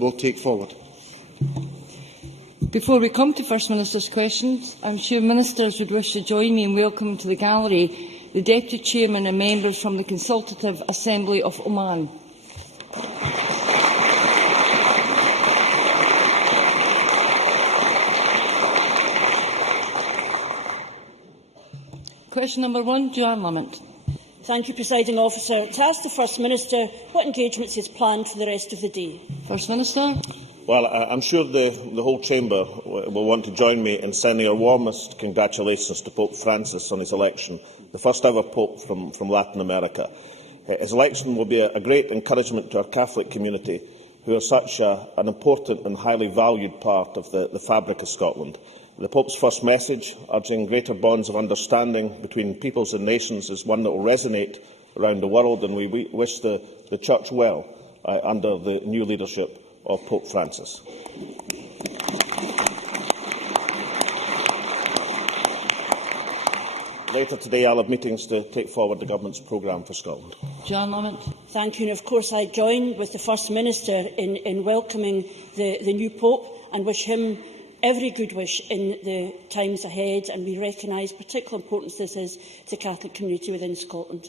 will take forward. Before we come to First Minister's questions, I am sure Ministers would wish to join me in welcoming to the gallery the Deputy Chairman and members from the Consultative Assembly of Oman. Question number 1, Joanne Lamont. Thank you, Presiding Officer. To ask the First Minister what engagements he has planned for the rest of the day. First Minister. Well, I'm sure the whole Chamber will want to join me in sending our warmest congratulations to Pope Francis on his election, the first ever Pope from Latin America. His election will be a great encouragement to our Catholic community, who are such an important and highly valued part of the fabric of Scotland. The Pope's first message, urging greater bonds of understanding between peoples and nations, is one that will resonate around the world, and we wish the Church well under the new leadership of Pope Francis. Later today, I'll have meetings to take forward the Government's programme for Scotland. Joanne Lamont. Thank you. And of course, I join with the First Minister in welcoming the new Pope and wish him every good wish in the times ahead, and we recognise particular importance this is to the Catholic community within Scotland.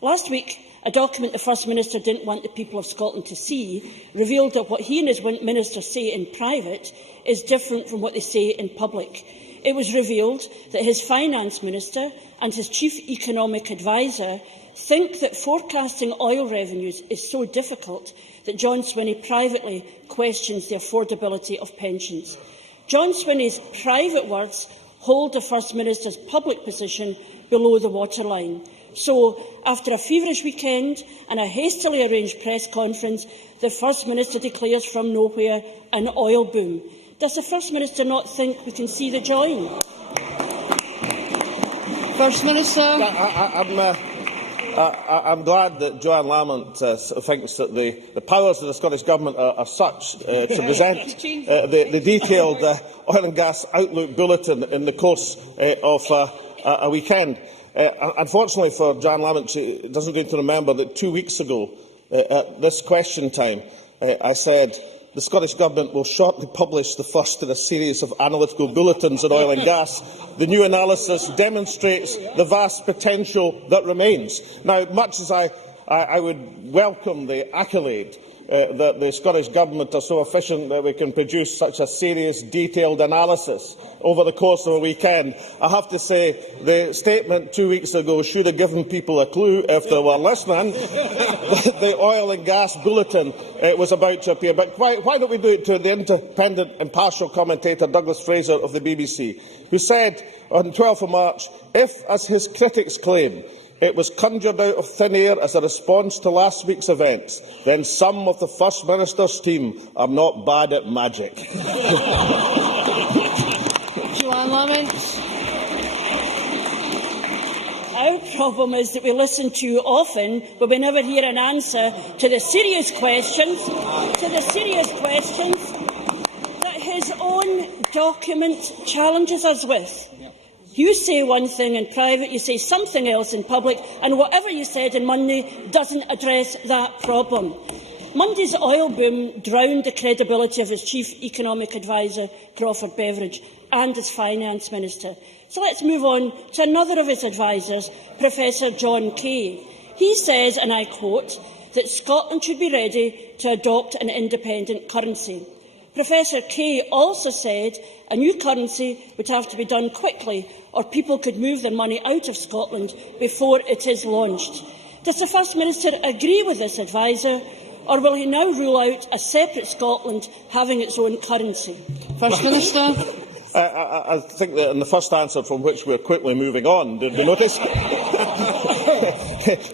Last week, a document the First Minister didn't want the people of Scotland to see revealed that what he and his ministers say in private is different from what they say in public. It was revealed that his Finance Minister and his Chief Economic Advisor think that forecasting oil revenues is so difficult that John Swinney privately questions the affordability of pensions. John Swinney's private words hold the First Minister's public position below the waterline. So, after a feverish weekend and a hastily arranged press conference, the First Minister declares from nowhere an oil boom. Does the First Minister not think we can see the join? First Minister. I'm glad that Joanne Lamont thinks that the powers of the Scottish Government are such to present the detailed oil and gas outlook bulletin in the course of a weekend. Unfortunately for Joanne Lamont, she doesn't going to remember that 2 weeks ago, at this question time, I said the Scottish Government will shortly publish the first in a series of analytical bulletins on oil and gas. The new analysis demonstrates the vast potential that remains. Now, much as I would welcome the accolade that the Scottish Government are so efficient that we can produce such a serious, detailed analysis over the course of a weekend, I have to say the statement 2 weeks ago should have given people a clue, if they were listening, that the oil and gas bulletin was about to appear. But why don't we do it to the independent, impartial commentator Douglas Fraser of the BBC, who said on 12th of March, if, as his critics claim, it was conjured out of thin air as a response to last week's events, then some of the First Minister's team are not bad at magic. Joanne Lamont. Our problem is that we listen too often, but we never hear an answer to the serious questions, that his own document challenges us with. You say one thing in private, you say something else in public, and whatever you said on Monday doesn't address that problem. Monday's oil boom drowned the credibility of his Chief Economic Advisor, Crawford Beveridge, and his Finance Minister. So let's move on to another of his advisers, Professor John Kay. He says, and I quote, that Scotland should be ready to adopt an independent currency. Professor Kay also said a new currency would have to be done quickly, or people could move their money out of Scotland before it is launched. Does the First Minister agree with this adviser, or will he now rule out a separate Scotland having its own currency? First Minister. I think that in the first answer, from which we are quickly moving on, did we notice?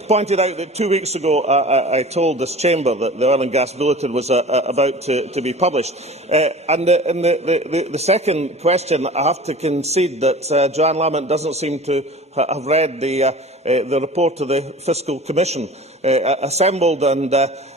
Pointed out that 2 weeks ago I told this chamber that the oil and gas bulletin was about to be published. And in the second question, I have to concede that Joanne Lamont doesn't seem to have read the report of the Fiscal Commission, assembled and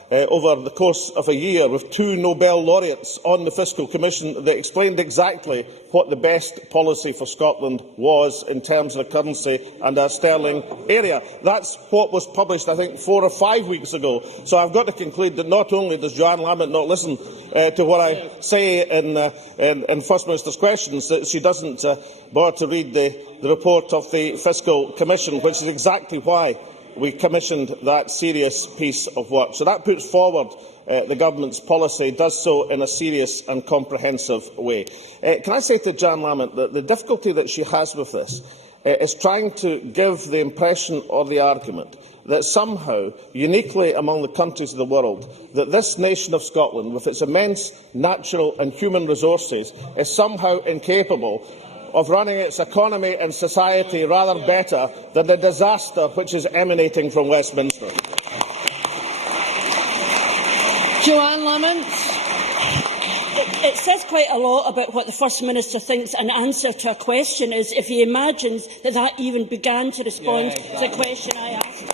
over the course of a year with 2 Nobel laureates on the Fiscal Commission that explained exactly what the best policy for Scotland was in terms of the currency and our sterling area. That's what was published, I think, 4 or 5 weeks ago. So I've got to conclude that not only does Joanne Lamont not listen to what I say in First Minister's questions, that she doesn't bother to read the report of the Fiscal Commission, which is exactly why we commissioned that serious piece of work. So that puts forward the government's policy, does so in a serious and comprehensive way. Can I say to Joanne Lamont that the difficulty that she has with this is trying to give the impression or the argument that somehow, uniquely among the countries of the world, that this nation of Scotland, with its immense natural and human resources, is somehow incapable of running its economy and society rather better than the disaster which is emanating from Westminster. Joanne Lamont. It says quite a lot about what the First Minister thinks an answer to a question is if he imagines that that even began to respond to the question I asked him.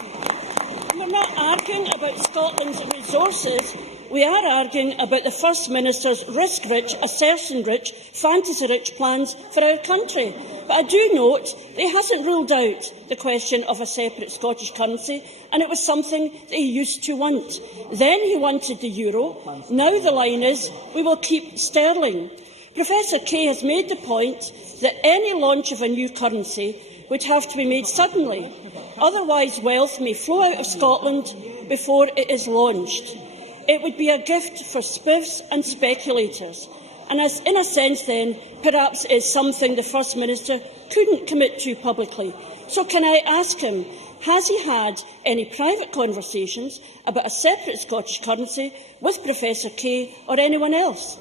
And we're not arguing about Scotland's resources. We are arguing about the First Minister's risk-rich, assertion-rich, fantasy-rich plans for our country. But I do note that he hasn't ruled out the question of a separate Scottish currency, and it was something that he used to want. Then he wanted the euro. Now the line is, we will keep sterling. Professor Kay has made the point that any launch of a new currency would have to be made suddenly. Otherwise, wealth may flow out of Scotland before it is launched. It would be a gift for spiffs and speculators, and in a sense then, perhaps it is something the First Minister couldn't commit to publicly. So can I ask him, has he had any private conversations about a separate Scottish currency with Professor Kay or anyone else?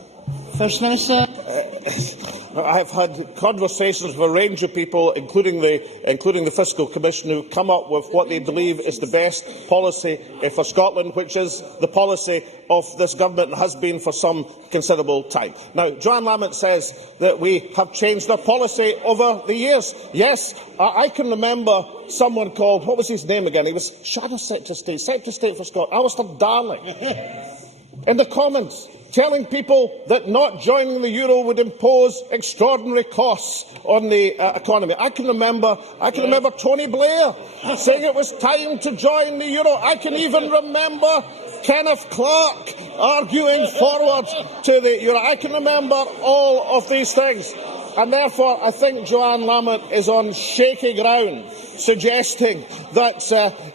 First Minister. I have had conversations with a range of people, including the Fiscal Commission, who come up with what they believe is the best policy for Scotland, which is the policy of this government and has been for some considerable time. Now, Joanne Lamont says that we have changed our policy over the years. Yes, I can remember someone called, what was his name again? He was Shadow Secretary of State for Scotland, Alistair Darling, in the Commons, telling people that not joining the euro would impose extraordinary costs on the economy. I can remember Tony Blair saying it was time to join the euro. I can even remember Kenneth Clarke arguing forward to the euro. I can remember all of these things. And therefore, I think Joanne Lamont is on shaky ground, suggesting that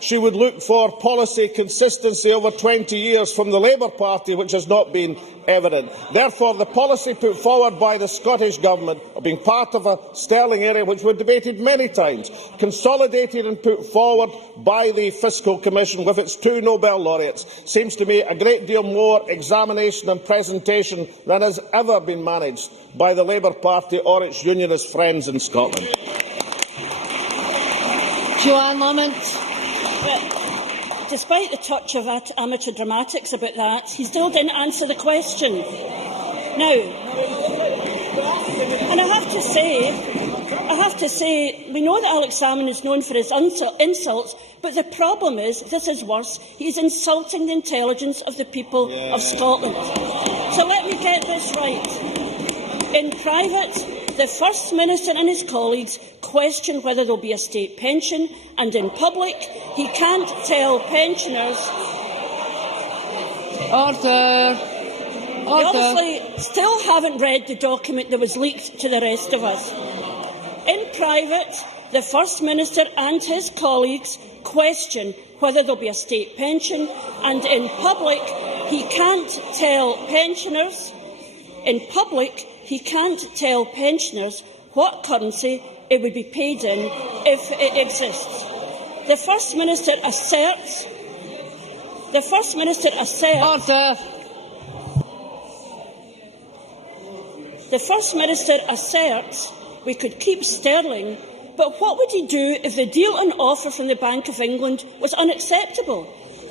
she would look for policy consistency over 20 years from the Labour Party, which has not been evident. Therefore, the policy put forward by the Scottish Government of being part of a sterling area, which we've debated many times, consolidated and put forward by the Fiscal Commission with its 2 Nobel laureates, seems to me a great deal more examination and presentation than has ever been managed by the Labour Party or its unionist friends in Scotland. Joanne Lamont. Despite the touch of amateur dramatics about that, he still didn't answer the question. Now, and I have to say, we know that Alex Salmond is known for his insults, but the problem is, this is worse, he is insulting the intelligence of the people of Scotland. So let me get this right. In private, the First Minister and his colleagues question whether there will be a state pension, and in public, he can't tell pensioners. Order. They obviously still haven't read the document that was leaked to the rest of us. In private, the First Minister and his colleagues question whether there will be a state pension, and in public, he can't tell pensioners. In public, he can't tell pensioners what currency it would be paid in if it exists. The First Minister asserts. Order. The First Minister asserts we could keep sterling, but what would he do if the deal on offer from the Bank of England was unacceptable?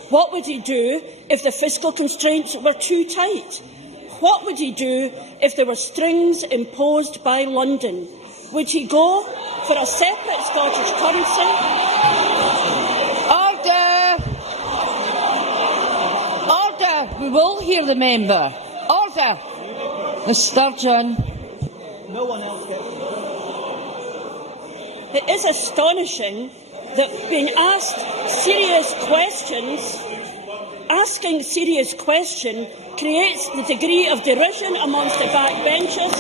What would he do if the fiscal constraints were too tight? What would he do if there were strings imposed by London? Would he go for a separate Scottish currency? Order! Order! We will hear the member. Order! Ms Sturgeon. No one else gets it. It is astonishing that being asked serious questions, asking serious questions creates the degree of derision amongst the backbenchers,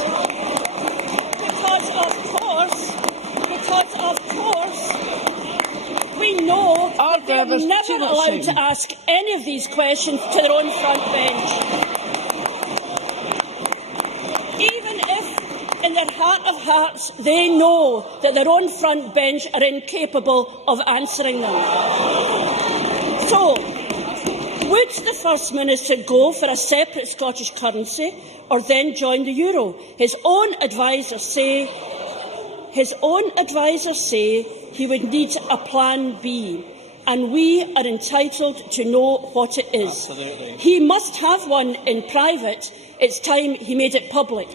because of course, we know that they are never allowed to ask any of these questions to their own front bench. Even if, in their heart of hearts, they know that their own front bench are incapable of answering them. So, would the First Minister go for a separate Scottish currency or then join the euro? His own advisers say he would need a plan B, and we are entitled to know what it is. Absolutely. He must have one in private. It's time he made it public.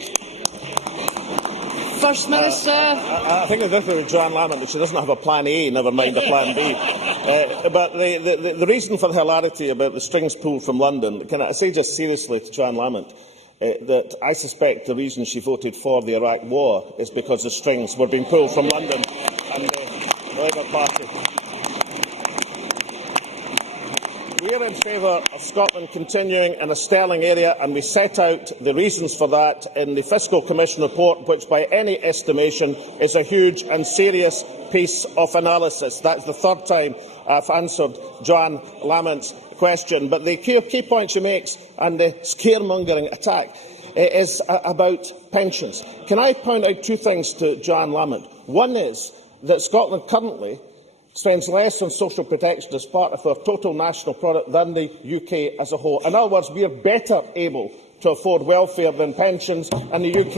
First Minister. I think the difference with Joanne Lamont is she doesn't have a plan A, never mind a plan B. But the reason for the hilarity about the strings pulled from London, can I say just seriously to Joanne Lamont that I suspect the reason she voted for the Iraq war is because the strings were being pulled from London and the Labour Party. We are in favour of Scotland continuing in a sterling area, and we set out the reasons for that in the Fiscal Commission report, which by any estimation is a huge and serious piece of analysis. That is the third time I have answered Joanne Lamont's question. But the key point she makes, and the scaremongering attack, is about pensions. Can I point out two things to Joanne Lamont? One is that Scotland currently spends less on social protection as part of our total national product than the UK as a whole. In other words, we are better able to afford welfare than pensions in the UK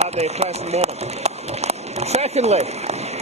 at the present moment. Secondly,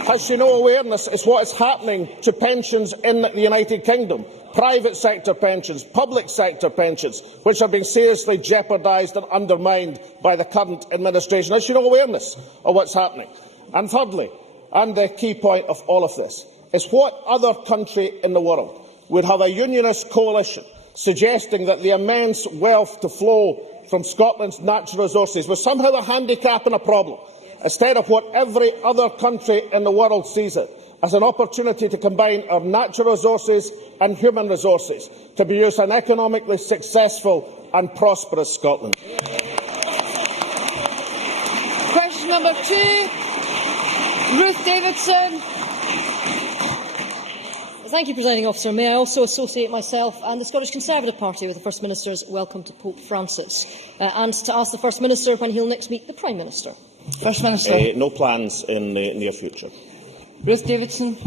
has she no awareness as what is happening to pensions in the United Kingdom? Private sector pensions, public sector pensions, which are being seriously jeopardised and undermined by the current administration. Has she no awareness of what's happening? And thirdly, and the key point of all of this, is what other country in the world would have a unionist coalition suggesting that the immense wealth to flow from Scotland's natural resources was somehow a handicap and a problem, instead of what every other country in the world sees it as an opportunity to combine our natural resources and human resources to be used in economically successful and prosperous Scotland. Question number 2, Ruth Davidson. Thank you, Presiding Officer. May I also associate myself and the Scottish Conservative Party with the First Minister's welcome to Pope Francis, and to ask the First Minister when he will next meet the Prime Minister. First Minister. No plans in the near future. Ruth Davidson.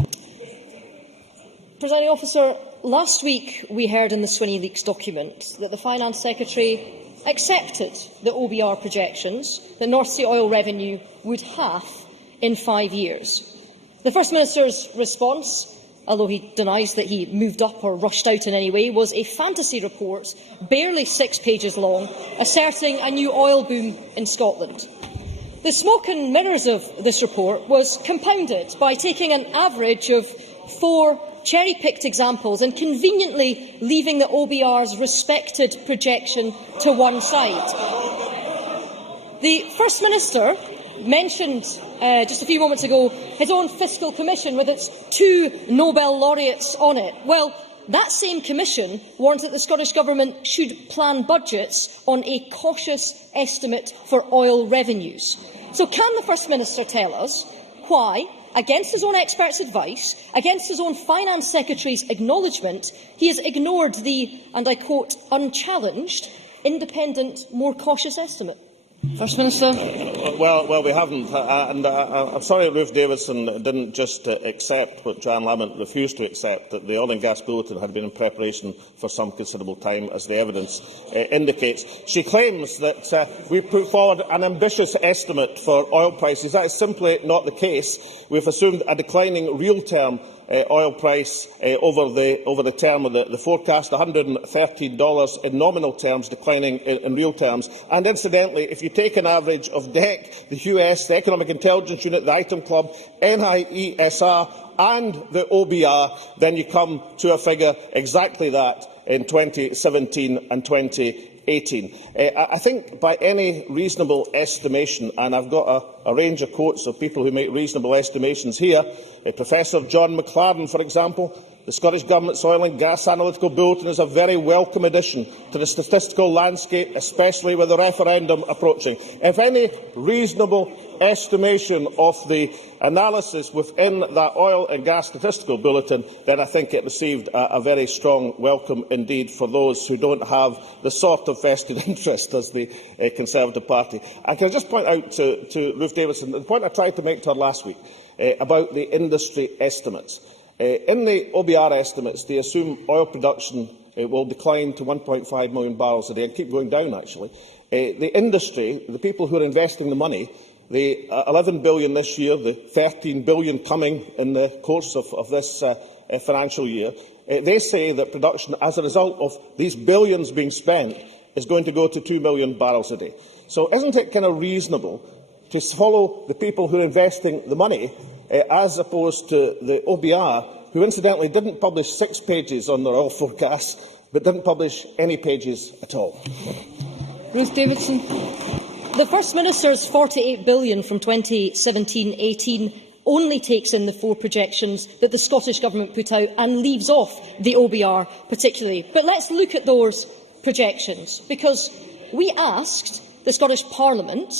Presiding Officer, last week we heard in the Swinney Leaks document that the Finance Secretary accepted the OBR projections that North Sea oil revenue would halve in 5 years. The First Minister's response, although he denies that he moved up or rushed out in any way, was a fantasy report, barely 6 pages long, asserting a new oil boom in Scotland. The smoke and mirrors of this report was compounded by taking an average of 4 cherry-picked examples and conveniently leaving the OBR's respected projection to one side. The First Minister mentioned just a few moments ago his own Fiscal Commission with its 2 Nobel laureates on it. Well, that same commission warned that the Scottish Government should plan budgets on a cautious estimate for oil revenues. So can the First Minister tell us why, against his own experts' advice, against his own Finance Secretary's acknowledgement, he has ignored the, and I quote, unchallenged, independent, more cautious estimate? First Minister. Well, we haven't, and I'm sorry Ruth Davidson didn't just accept what Joanne Lamont refused to accept, that the Oil and Gas Bulletin had been in preparation for some considerable time, as the evidence indicates. She claims that we put forward an ambitious estimate for oil prices. That is simply not the case. We've assumed a declining real term oil price over the term of the forecast, $113 in nominal terms, declining in real terms. And incidentally, if you take an average of DEC, the US, the Economic Intelligence Unit, the Item Club, NIESR and the OBR, then you come to a figure exactly that in 2017 and 2018. I think by any reasonable estimation, and I've got a range of quotes of people who make reasonable estimations here, Professor John McLaren, for example, the Scottish Government's Oil and Gas Analytical Bulletin is a very welcome addition to the statistical landscape, especially with the referendum approaching. If any reasonable estimation of the analysis within that Oil and Gas Statistical Bulletin, then I think it received a very strong welcome indeed for those who don't have the sort of vested interest as the Conservative Party. And can I just point out to Ruth Davidson, the point I tried to make to her last week about the industry estimates. In the OBR estimates, they assume oil production will decline to 1.5 million barrels a day and keep going down, actually. The industry, the people who are investing the money, the $11 billion this year, the $13 billion coming in the course of this financial year, they say that production, as a result of these billions being spent, is going to go to 2 million barrels a day. So isn't it kind of reasonable to follow the people who are investing the money as opposed to the OBR, who incidentally didn't publish 6 pages on their oil forecasts, but didn't publish any pages at all? Ruth Davidson. The First Minister's $48 billion from 2017-18 only takes in the 4 projections that the Scottish Government put out and leaves off the OBR particularly. But let's look at those projections, because we asked the Scottish Parliament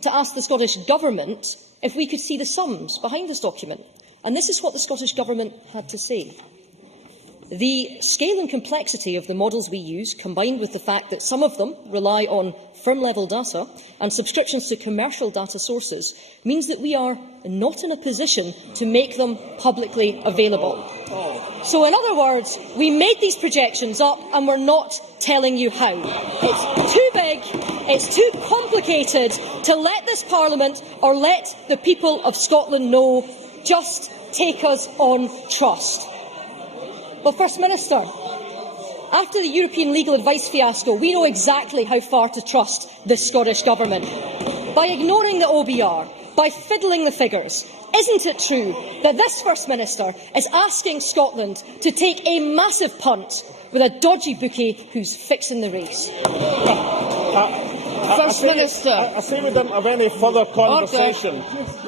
to ask the Scottish Government if we could see the sums behind this document. And this is what the Scottish Government had to say. The scale and complexity of the models we use, combined with the fact that some of them rely on firm-level data and subscriptions to commercial data sources, means that we are not in a position to make them publicly available. So, in other words, we made these projections up and we're not telling you how. It's too big, it's too complicated to let this Parliament or let the people of Scotland know. Just take us on trust. Well, First Minister, after the European legal advice fiasco, we know exactly how far to trust this Scottish Government. By ignoring the OBR, by fiddling the figures, isn't it true that this First Minister is asking Scotland to take a massive punt with a dodgy bookie who's fixing the race? First Minister. I say we didn't have any further conversation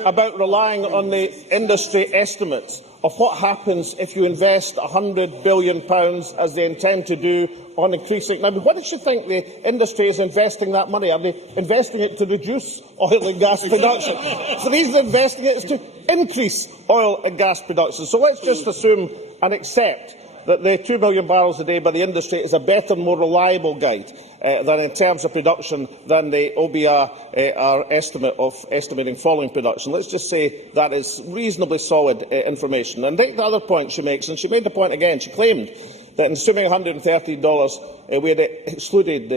about relying on the industry estimates of what happens if you invest £100 billion, as they intend to do, on increasing. Now, what does she think the industry is investing that money? Are they investing it to reduce oil and gas production? So these are investing it is to increase oil and gas production. So let's just assume and accept that the 2 million barrels a day by the industry is a better, more reliable guide than in terms of production than the OBR our estimate of estimating falling production. Let's just say that is reasonably solid information. And take the other point she makes, and she made the point again. She claimed that in assuming $113, we had excluded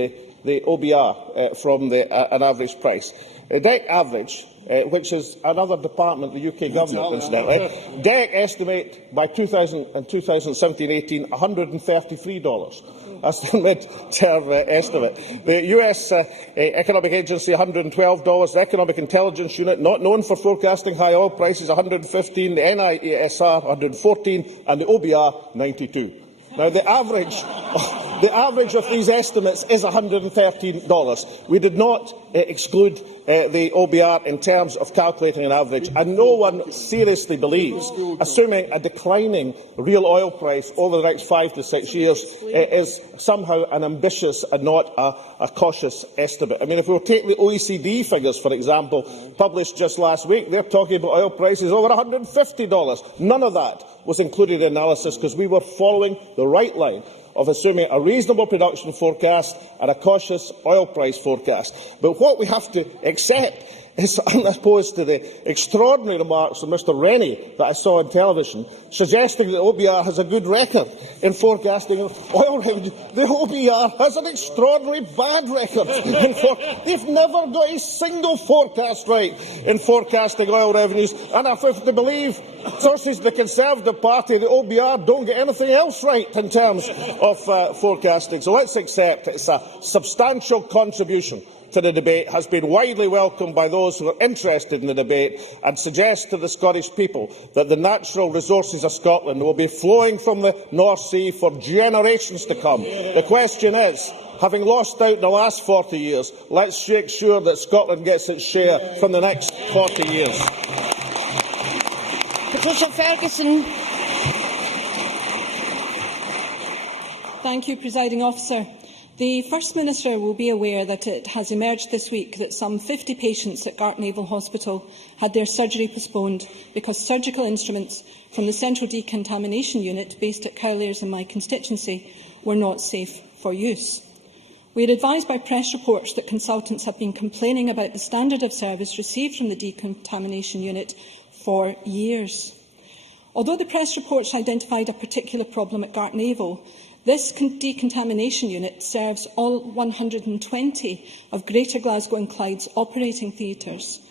the OBR from an average price. The DEC average, which is another department of the UK Government, incidentally, DEC estimate by 2017-18 $133. That's the mid-term estimate. The US Economic Agency, $112. The Economic Intelligence Unit, not known for forecasting high oil prices, $115. The NIESR, $114. And the OBR, $92. Now, the average of these estimates is $113. We did not exclude the OBR in terms of calculating an average, and no one seriously believes, assuming a declining real oil price over the next 5 to 6 years is somehow an ambitious and not a cautious estimate. I mean, if we take the OECD figures, for example, published just last week, they're talking about oil prices over $150. None of that was included in analysis because we were following the right line of assuming a reasonable production forecast and a cautious oil price forecast. But what we have to accept is, as opposed to the extraordinary remarks of Mr Rennie that I saw on television, suggesting that OBR has a good record in forecasting oil revenue. The OBR has an extraordinary bad record. They've never got a single forecast right in forecasting oil revenues. And if to believe sources of the Conservative Party, the OBR, don't get anything else right in terms of forecasting. So let's accept it's a substantial contribution to the debate, has been widely welcomed by those who are interested in the debate, and suggests to the Scottish people that the natural resources of Scotland will be flowing from the North Sea for generations to come. The question is, having lost out in the last 40 years, let's make sure that Scotland gets its share from the next 40 years. Patricia Ferguson. Thank you, Presiding Officer. The First Minister will be aware that it has emerged this week that some 50 patients at Gartnavel Hospital had their surgery postponed because surgical instruments from the Central Decontamination Unit, based at Cowlairs in my constituency, were not safe for use. We are advised by press reports that consultants have been complaining about the standard of service received from the Decontamination Unit for years. Although the press reports identified a particular problem at Gartnavel, this decontamination unit serves all 120 of Greater Glasgow and Clyde's operating theatres.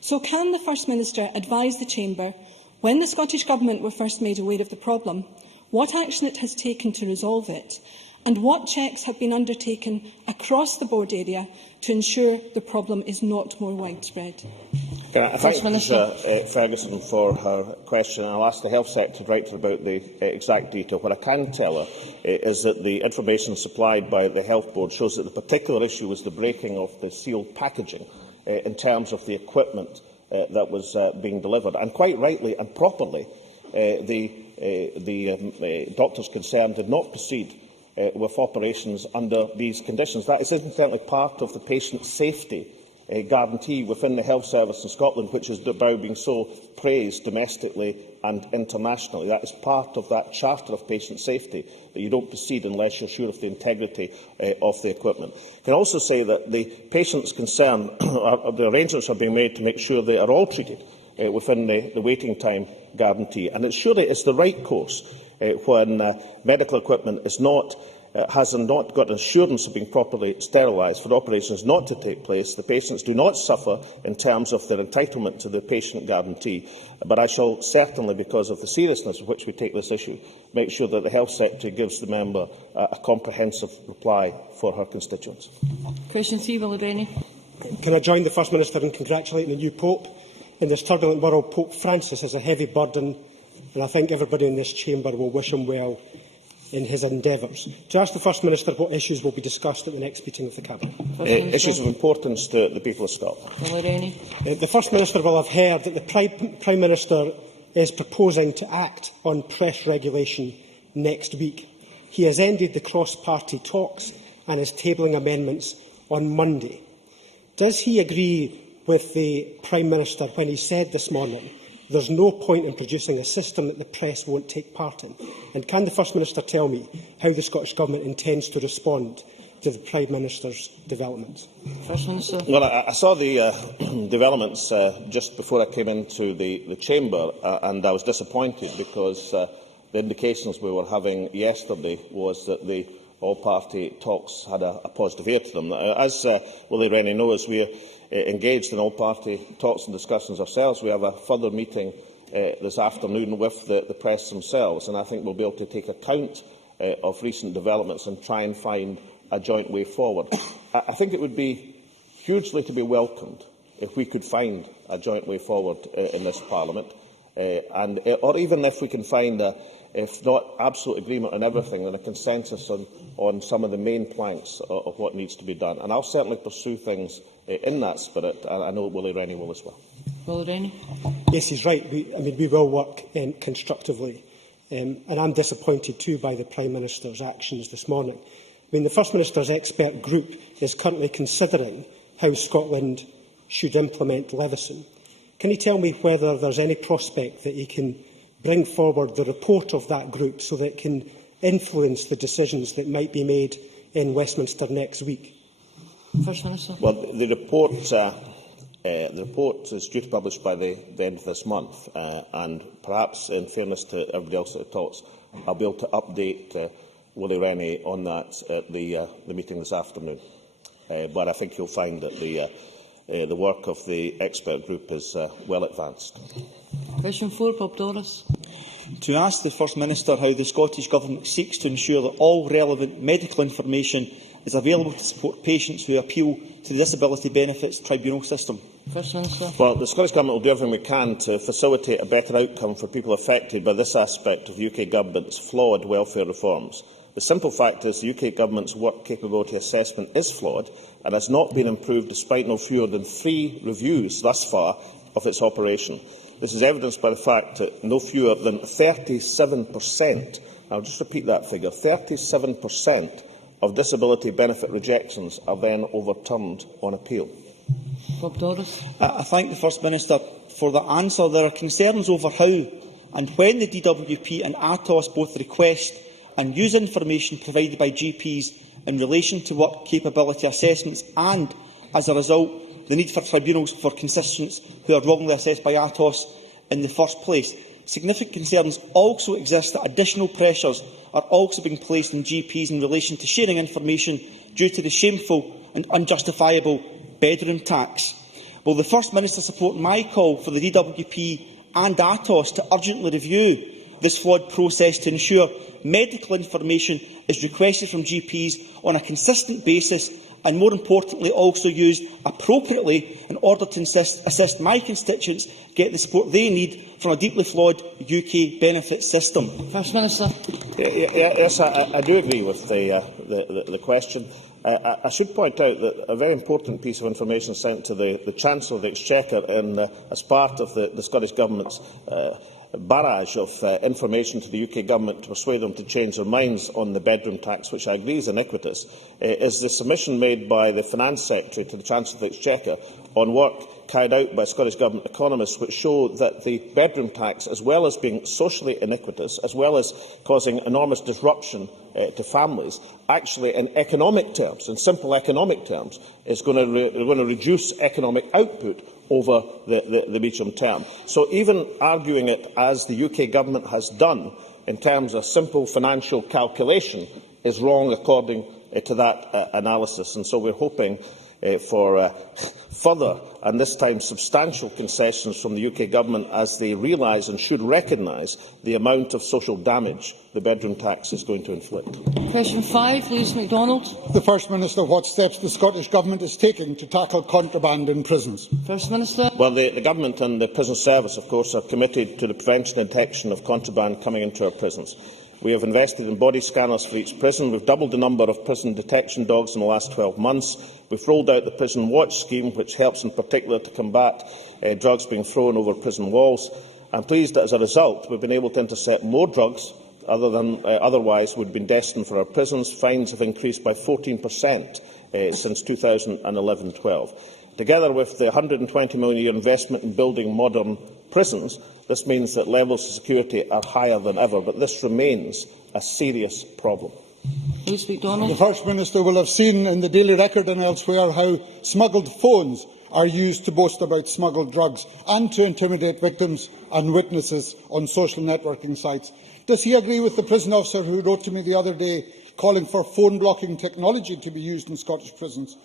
So can the First Minister advise the Chamber, when the Scottish Government were first made aware of the problem, what action it has taken to resolve it, and what checks have been undertaken across the board area to ensure the problem is not more widespread? I thank Patricia Ferguson for her question, and I'll ask the Health Secretary to write to her about the exact detail. What I can tell her is that the information supplied by the Health Board shows that the particular issue was the breaking of the sealed packaging in terms of the equipment that was being delivered. And quite rightly and properly, the doctors concerned did not proceed with operations under these conditions. That is incidentally part of the patient safety guarantee within the health service in Scotland, which is now being so praised domestically and internationally. That is part of that charter of patient safety, that you don't proceed unless you're sure of the integrity of the equipment. I can also say that the patients concerned, the arrangements are being made to make sure they are all treated within the waiting time guarantee. And it's surely it's the right course when medical equipment is not has not got assurance of being properly sterilised for operations not to take place. The patients do not suffer in terms of their entitlement to the patient guarantee. But I shall certainly, because of the seriousness with which we take this issue, make sure that the Health Secretary gives the member a comprehensive reply for her constituents. Question 3, Willie Rennie. Can I join the First Minister in congratulating the new Pope? In this turbulent world, Pope Francis has a heavy burden, and I think everybody in this chamber will wish him well in his endeavours. To ask the First Minister what issues will be discussed at the next meeting of the Cabinet. Issues of importance to the people of Scotland. The First Minister will have heard that the Prime Minister is proposing to act on press regulation next week. He has ended the cross-party talks and is tabling amendments on Monday. Does he agree with the Prime Minister when he said this morning there's no point in producing a system that the press won't take part in? And can the First Minister tell me how the Scottish Government intends to respond to the Prime Minister's developments? First Minister. Well, I saw the developments just before I came into the chamber, and I was disappointed because the indications we were having yesterday was that the all-party talks had a positive air to them. As Willie Rennie knows, we are engaged in all-party talks and discussions ourselves. We have a further meeting this afternoon with the press themselves, and I think we'll be able to take account of recent developments and try and find a joint way forward. I think it would be hugely to be welcomed if we could find a joint way forward in this Parliament, or even if we can find if not absolute agreement on everything, then a consensus on some of the main planks of what needs to be done. And I'll certainly pursue things in that spirit, and I know Willie Rennie will as well. Willie Rennie. Yes, he's right. We will work constructively. And I'm disappointed too by the Prime Minister's actions this morning. The First Minister's expert group is currently considering how Scotland should implement Leveson. Can you tell me whether there's any prospect that he can bring forward the report of that group so that it can influence the decisions that might be made in Westminster next week? First Minister. Well, the report is due to publish by the end of this month, and perhaps, in fairness to everybody else that talks, I'll be able to update Willie Rennie on that at the meeting this afternoon. But I think you'll find that the work of the expert group is well advanced. Question 4, Bob Doris. To ask the First Minister how the Scottish Government seeks to ensure that all relevant medical information is available to support patients who appeal to the Disability Benefits Tribunal system. First Minister. Well, the Scottish Government will do everything we can to facilitate a better outcome for people affected by this aspect of the UK Government's flawed welfare reforms. The simple fact is the UK Government's work capability assessment is flawed and has not been improved despite no fewer than 3 reviews thus far of its operation. This is evidenced by the fact that no fewer than 37%, I'll just repeat that figure, 37% of disability benefit rejections are then overturned on appeal. Bob Doris. I thank the First Minister for the answer. There are concerns over how and when the DWP and ATOS both request and use information provided by GPs in relation to work capability assessments and, as a result, the need for tribunals for constituents who are wrongly assessed by ATOS in the first place. Significant concerns also exist that additional pressures are also being placed on GPs in relation to sharing information due to the shameful and unjustifiable bedroom tax. Will the First Minister support my call for the DWP and ATOS to urgently review this flawed process to ensure medical information is requested from GPs on a consistent basis and, more importantly, also used appropriately in order to assist my constituents get the support they need from a deeply flawed UK benefits system? First Minister. Yes, I do agree with the question. I should point out that a very important piece of information sent to the Chancellor of the Exchequer as part of the Scottish Government's barrage of information to the UK Government to persuade them to change their minds on the bedroom tax, which I agree is iniquitous, is the submission made by the Finance Secretary to the Chancellor of the Exchequer on work carried out by Scottish Government economists, which show that the bedroom tax, as well as being socially iniquitous, as well as causing enormous disruption to families, actually in economic terms, in simple economic terms, is going to reduce economic output over the medium term. So even arguing it as the UK Government has done in terms of simple financial calculation is wrong according to that analysis. And so we're hoping for further and this time substantial concessions from the UK Government as they realise and should recognise the amount of social damage the bedroom tax is going to inflict. Question 5, Lewis MacDonald. The First Minister, what steps the Scottish Government is taking to tackle contraband in prisons? First Minister. Well, the Government and the Prison Service, of course, are committed to the prevention and detection of contraband coming into our prisons. We have invested in body scanners for each prison. We've doubled the number of prison detection dogs in the last 12 months. We've rolled out the Prison Watch scheme, which helps in particular to combat drugs being thrown over prison walls. I'm pleased that as a result we've been able to intercept more drugs other than otherwise would have been destined for our prisons. Fines have increased by 14% since 2011-12. Together with the £120 million investment in building modern prisons, this means that levels of security are higher than ever, but this remains a serious problem. The First Minister will have seen in the Daily Record and elsewhere how smuggled phones are used to boast about smuggled drugs and to intimidate victims and witnesses on social networking sites. Does he agree with the prison officer who wrote to me the other day calling for phone-blocking technology to be used in Scottish prisons?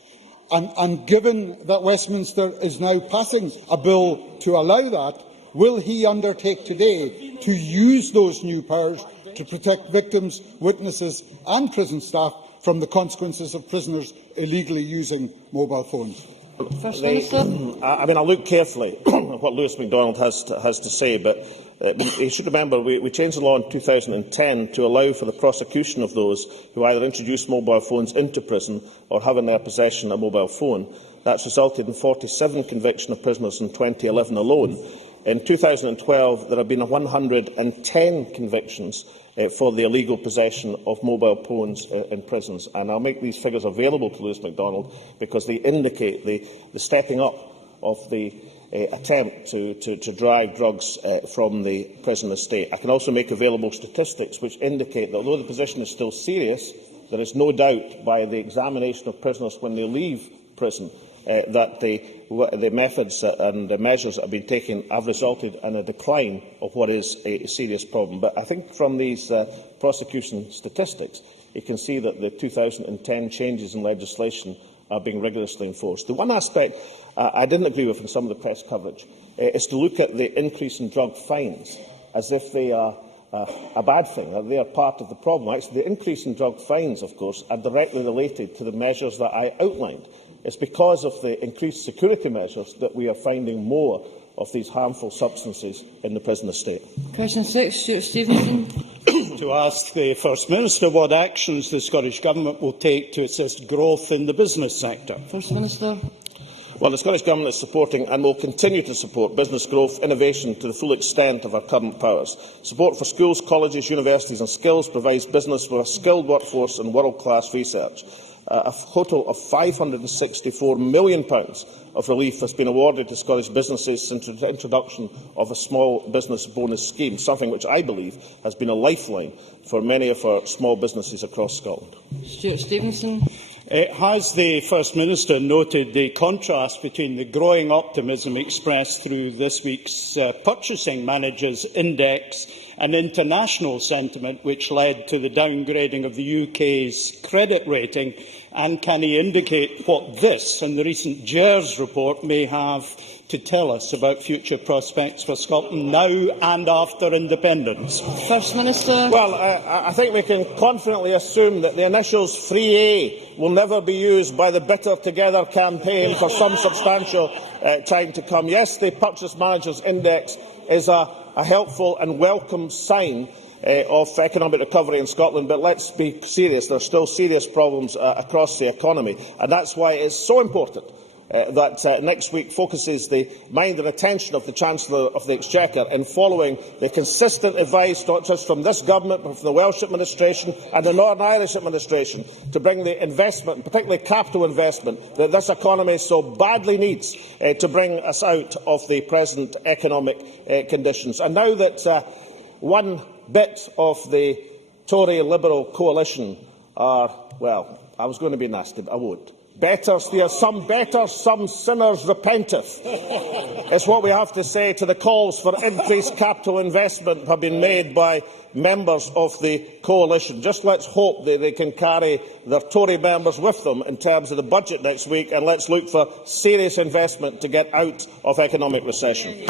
And given that Westminster is now passing a bill to allow that, will he undertake today to use those new powers to protect victims, witnesses and prison staff from the consequences of prisoners illegally using mobile phones? First Minister. I'll look carefully at what Lewis MacDonald has to say, but you should remember we changed the law in 2010 to allow for the prosecution of those who either introduce mobile phones into prison or have in their possession a mobile phone. That's resulted in 47 convictions of prisoners in 2011 alone. In 2012, there have been 110 convictions for the illegal possession of mobile phones in prisons. And I'll make these figures available to Lewis MacDonald because they indicate the stepping up of the attempt to drive drugs from the prison estate. I can also make available statistics which indicate that although the position is still serious, there is no doubt by the examination of prisoners when they leave prison that the methods and the measures that have been taken have resulted in a decline of what is a serious problem. But I think from these prosecution statistics, you can see that the 2010 changes in legislation are being rigorously enforced. The one aspect I didn't agree with in some of the press coverage is to look at the increase in drug fines as if they are a bad thing, that they are part of the problem. Actually, the increase in drug fines, of course, are directly related to the measures that I outlined. It's because of the increased security measures that we are finding more of these harmful substances in the prison estate. Question 6, Stuart Stevenson. To ask the First Minister what actions the Scottish Government will take to assist growth in the business sector. First Minister. Well, the Scottish Government is supporting and will continue to support business growth, innovation to the full extent of our current powers. Support for schools, colleges, universities and skills provides business with a skilled workforce and world-class research. A total of £564 million of relief has been awarded to Scottish businesses since the introduction of a small business bonus scheme, something which I believe has been a lifeline for many of our small businesses across Scotland. Stuart Stevenson. Has the First Minister noted the contrast between the growing optimism expressed through this week's Purchasing Managers Index and international sentiment which led to the downgrading of the UK's credit rating? And can he indicate what this and the recent JERS report may have to tell us about future prospects for Scotland now and after independence? First Minister. Well, I think we can confidently assume that the initials 3A will never be used by the Bitter Together campaign for some substantial time to come. Yes, the Purchase Managers Index is a helpful and welcome sign of economic recovery in Scotland, but let's be serious. There are still serious problems across the economy, and that's why it is so important that next week focuses the mind and attention of the Chancellor of the Exchequer in following the consistent advice not just from this Government but from the Welsh Administration and the Northern Irish Administration to bring the investment, particularly capital investment, that this economy so badly needs to bring us out of the present economic conditions. And now that one bit of the Tory Liberal coalition are, well, I was going to be nasty, but I won't. Some sinners repenteth. It's what we have to say to the calls for increased capital investment have been made by members of the coalition. Just let's hope that they can carry their Tory members with them in terms of the budget next week, and let's look for serious investment to get out of economic recession.